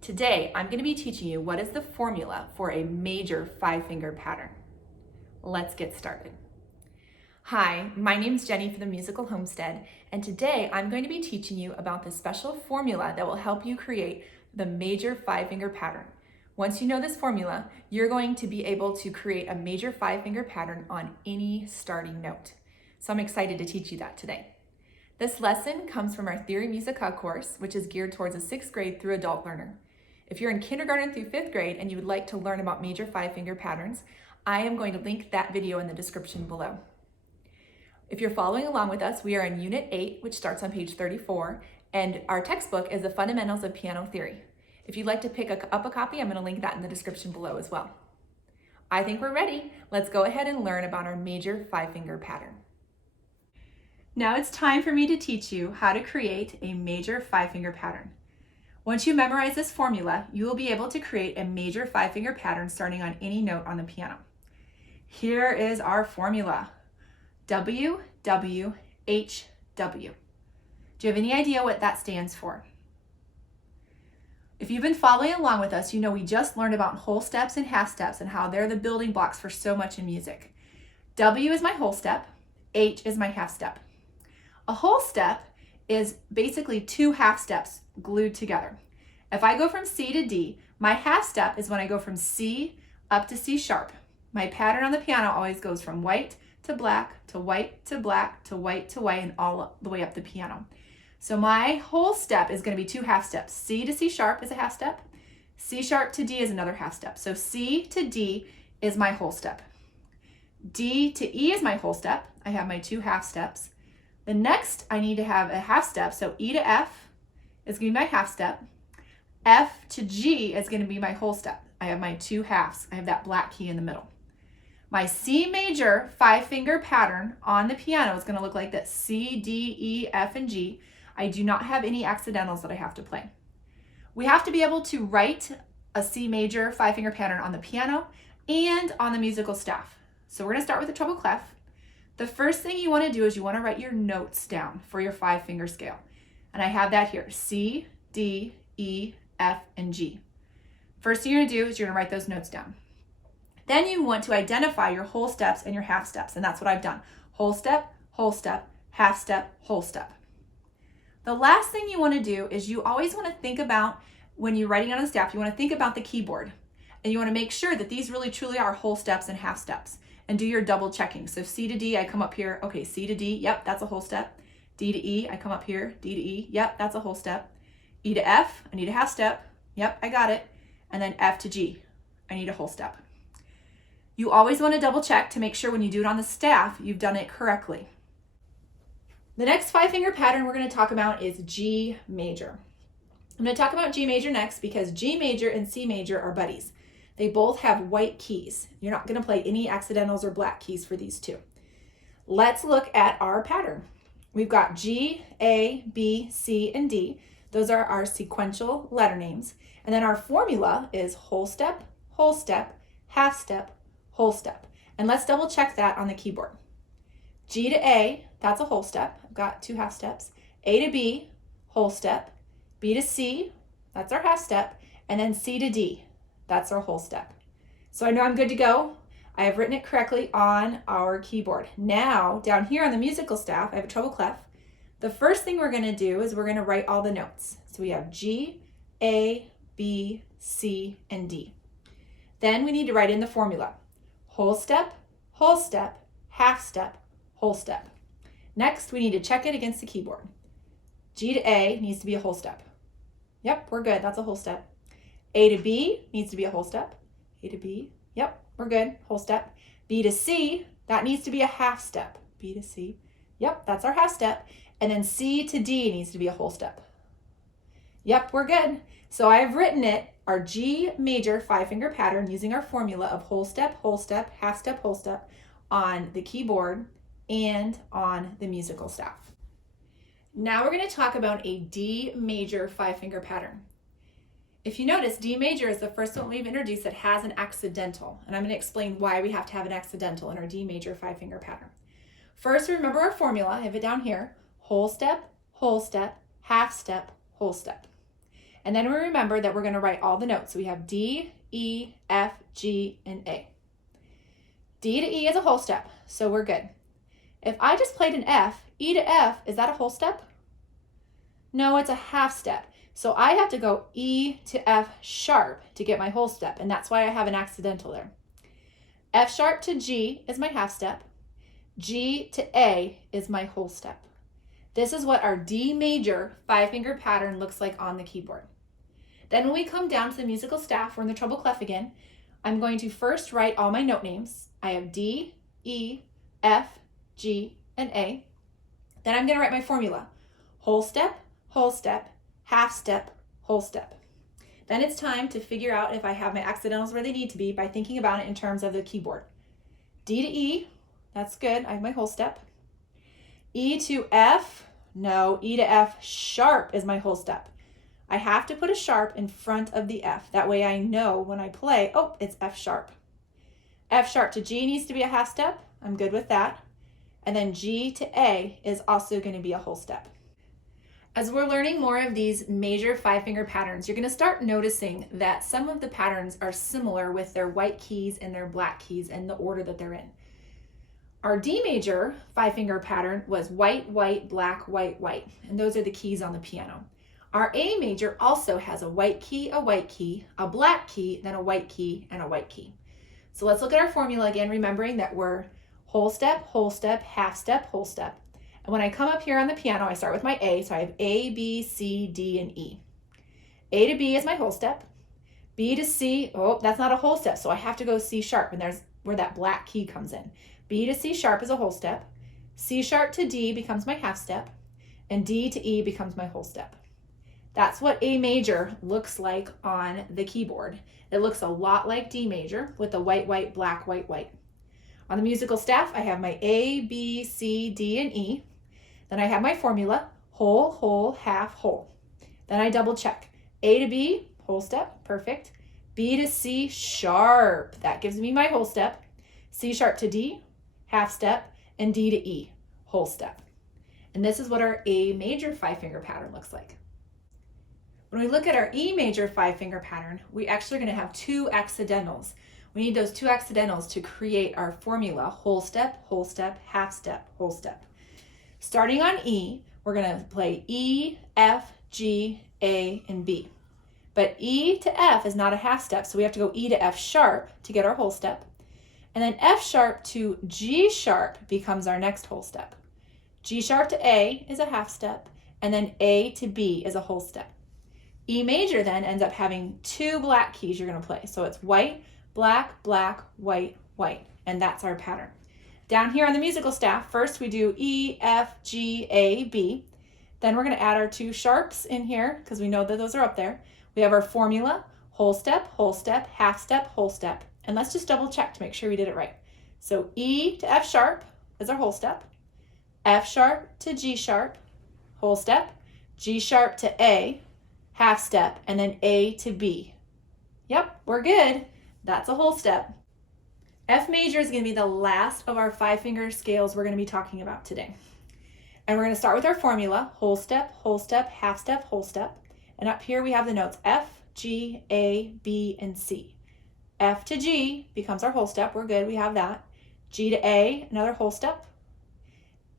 Today, I'm going to be teaching you what is the formula for a major five-finger pattern. Let's get started. Hi, my name is Jenny for the Musical Homestead, and today I'm going to be teaching you about the special formula that will help you create the major five-finger pattern. Once you know this formula, you're going to be able to create a major five-finger pattern on any starting note. So I'm excited to teach you that today. This lesson comes from our Theory Musica course, which is geared towards a 6th grade through adult learner. If you're in kindergarten through 5th grade and you would like to learn about major five-finger patterns, I am going to link that video in the description below. If you're following along with us, we are in Unit 8, which starts on page 34, and our textbook is The Fundamentals of Piano Theory. If you'd like to pick up a copy, I'm going to link that in the description below as well. I think we're ready. Let's go ahead and learn about our major five-finger pattern. Now it's time for me to teach you how to create a major five-finger pattern. Once you memorize this formula, you will be able to create a major five-finger pattern starting on any note on the piano. Here is our formula. W, W, H, W. Do you have any idea what that stands for? If you've been following along with us, you know we just learned about whole steps and half steps and how they're the building blocks for so much in music. W is my whole step, H is my half step. A whole step is basically two half steps glued together. If I go from C to D, my half step is when I go from C up to C sharp. My pattern on the piano always goes from white to black to white to black to white to white and all the way up the piano. So my whole step is going to be two half steps. C to C sharp is a half step. C sharp to D is another half step. So C to D is my whole step. D to E is my whole step. I have my two half steps. The next, I need to have a half step, so E to F is going to be my half step. F to G is going to be my whole step. I have my two halves. I have that black key in the middle. My C major five-finger pattern on the piano is going to look like this: C, D, E, F, and G. I do not have any accidentals that I have to play. We have to be able to write a C major five-finger pattern on the piano and on the musical staff. So we're going to start with the treble clef. The first thing you want to do is you want to write your notes down for your five-finger scale. And I have that here: C, D, E, F, and G. First thing you're going to do is you're going to write those notes down. Then you want to identify your whole steps and your half steps, and that's what I've done. Whole step, half step, whole step. The last thing you want to do is you always want to think about, when you're writing on the staff, you want to think about the keyboard. And you want to make sure that these really truly are whole steps and half steps. And do your double checking. So C to D, I come up here, okay, C to D, yep, that's a whole step. D to E, I come up here, D to E, yep, that's a whole step. E to F, I need a half step, yep, I got it. And then F to G, I need a whole step. You always want to double check to make sure when you do it on the staff, you've done it correctly. The next five-finger pattern we're going to talk about is G major. I'm going to talk about G major next because G major and C major are buddies. They both have white keys. You're not going to play any accidentals or black keys for these two. Let's look at our pattern. We've got G, A, B, C, and D. Those are our sequential letter names. And then our formula is whole step, half step, whole step. And let's double check that on the keyboard. G to A, that's a whole step. I've got two half steps. A to B, whole step. B to C, that's our half step. And then C to D. That's our whole step. So I know I'm good to go. I have written it correctly on our keyboard. Now, down here on the musical staff, I have a treble clef. The first thing we're going to do is we're going to write all the notes. So we have G, A, B, C, and D. Then we need to write in the formula. Whole step, half step, whole step. Next, we need to check it against the keyboard. G to A needs to be a whole step. Yep, we're good. That's a whole step. A to B needs to be a whole step. A to B, yep, we're good, whole step. B to C, that needs to be a half step. B to C, yep, that's our half step. And then C to D needs to be a whole step. Yep, we're good. So I have written it, our G major five-finger pattern, using our formula of whole step, half step, whole step, on the keyboard and on the musical staff. Now we're going to talk about a D major five-finger pattern. If you notice, D major is the first one we've introduced that has an accidental, and I'm going to explain why we have to have an accidental in our D major five-finger pattern. First, remember our formula. I have it down here: whole step, half step, whole step. And then we remember that we're going to write all the notes. So we have D, E, F, G, and A. D to E is a whole step, so we're good. If I just played an F, E to F, is that a whole step? No, it's a half step. So I have to go E to F sharp to get my whole step, and that's why I have an accidental there. F sharp to G is my half step. G to A is my whole step. This is what our D major 5-finger pattern looks like on the keyboard. Then when we come down to the musical staff, we're in the treble clef again. I'm going to first write all my note names. I have D, E, F, G, and A. Then I'm going to write my formula. Whole step, half step, whole step. Then it's time to figure out if I have my accidentals where they need to be by thinking about it in terms of the keyboard. D to E, that's good, I have my whole step. E to F, no, E to F sharp is my whole step. I have to put a sharp in front of the F. That way I know when I play, oh, it's F sharp. F sharp to G needs to be a half step. I'm good with that. And then G to A is also going to be a whole step. As we're learning more of these major 5-finger patterns, you're going to start noticing that some of the patterns are similar with their white keys and their black keys and the order that they're in. Our D major 5-finger pattern was white, white, black, white, white, and those are the keys on the piano. Our A major also has a white key, a black key, then a white key, and a white key. So let's look at our formula again, remembering that we're whole step, half step, whole step. And when I come up here on the piano, I start with my A, so I have A, B, C, D, and E. A to B is my whole step. B to C, oh, that's not a whole step, so I have to go C sharp, and there's where that black key comes in. B to C sharp is a whole step. C sharp to D becomes my half step, and D to E becomes my whole step. That's what A major looks like on the keyboard. It looks a lot like D major with the white, white, black, white, white. On the musical staff, I have my A, B, C, D, and E. Then I have my formula, whole, whole, half, whole. Then I double check. A to B, whole step, perfect. B to C, sharp, that gives me my whole step. C sharp to D, half step, and D to E, whole step. And this is what our A major 5-finger pattern looks like. When we look at our E major 5-finger pattern, we actually are going to have 2 accidentals. We need those 2 accidentals to create our formula, whole step, half step, whole step. Starting on E, we're going to play E, F, G, A, and B. But E to F is not a half step, so we have to go E to F sharp to get our whole step. And then F sharp to G sharp becomes our next whole step. G sharp to A is a half step, and then A to B is a whole step. E major then ends up having 2 black keys you're going to play. So it's white, black, black, white, white, and that's our pattern. Down here on the musical staff, first we do E, F, G, A, B. Then we're going to add our 2 sharps in here because we know that those are up there. We have our formula, whole step, half step, whole step. And let's just double check to make sure we did it right. So E to F sharp is our whole step. F sharp to G sharp, whole step. G sharp to A, half step, and then A to B. Yep, we're good. That's a whole step. F major is going to be the last of our 5-finger scales we're going to be talking about today. And we're going to start with our formula, whole step, half step, whole step. And up here we have the notes F, G, A, B, and C. F to G becomes our whole step. We're good, we have that. G to A, another whole step.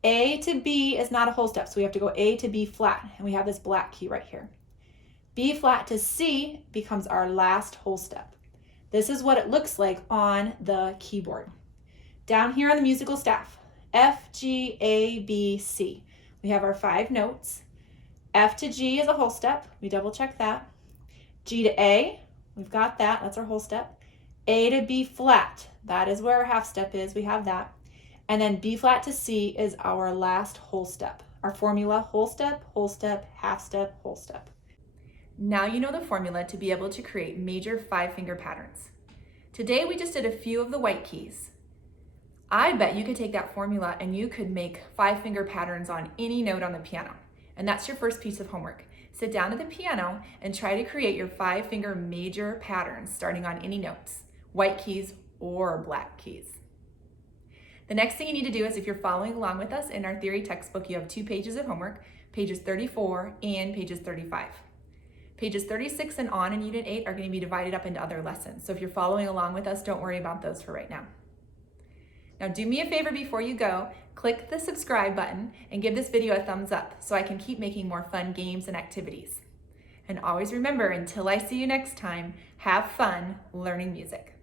A to B is not a whole step, so we have to go A to B flat, and we have this black key right here. B flat to C becomes our last whole step. This is what it looks like on the keyboard. Down here on the musical staff, F, G, A, B, C. We have our 5 notes. F to G is a whole step. We double check that. G to A, we've got that. That's our whole step. A to B flat, that is where our half step is. We have that. And then B flat to C is our last whole step. Our formula, whole step, half step, whole step. Now you know the formula to be able to create major 5-finger patterns. Today we just did a few of the white keys. I bet you could take that formula and you could make 5-finger patterns on any note on the piano. And that's your first piece of homework. Sit down at the piano and try to create your 5-finger major patterns starting on any notes, white keys or black keys. The next thing you need to do is, if you're following along with us in our theory textbook, you have 2 pages of homework, pages 34 and pages 35. Pages 36 and on in Unit 8 are going to be divided up into other lessons. So if you're following along with us, don't worry about those for right now. Now do me a favor before you go, click the subscribe button and give this video a thumbs up so I can keep making more fun games and activities. And always remember, until I see you next time, have fun learning music.